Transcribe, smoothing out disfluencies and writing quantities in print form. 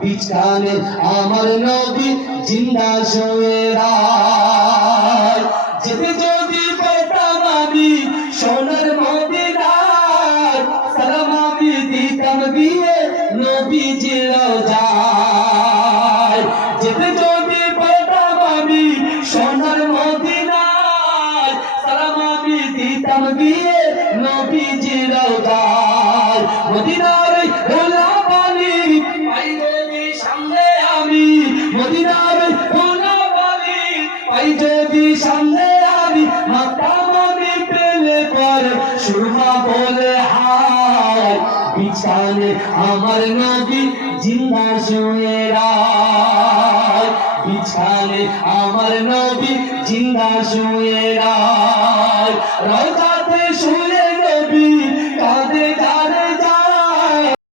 বিছানে আমার নবী জিন্দা শুয়ে রায়। যেতে যদি পেতাম আমি সোনার মদিনায়, সালাম আমি দিতাম গিয়ে নবীজির রওজায়। যেতে যদি পেতাম আমি সোনার মদিনায়, সালাম আমি দিতাম গিয়ে নবীজির রওজায়। মদিনার গোলাপানি পাই যদি সামনে আমি, মদিনার গোলাপানি পাই যদি সামনে আমি, মাতাম আমি পেলে পরে সুরমা বলে হায়। বিছানে আমার নবী জিন্দা শুয়ে রায়। বিছানে আমার নবী জিন্দা শুয়ে রায়। রওজাতে শুয়ে নবী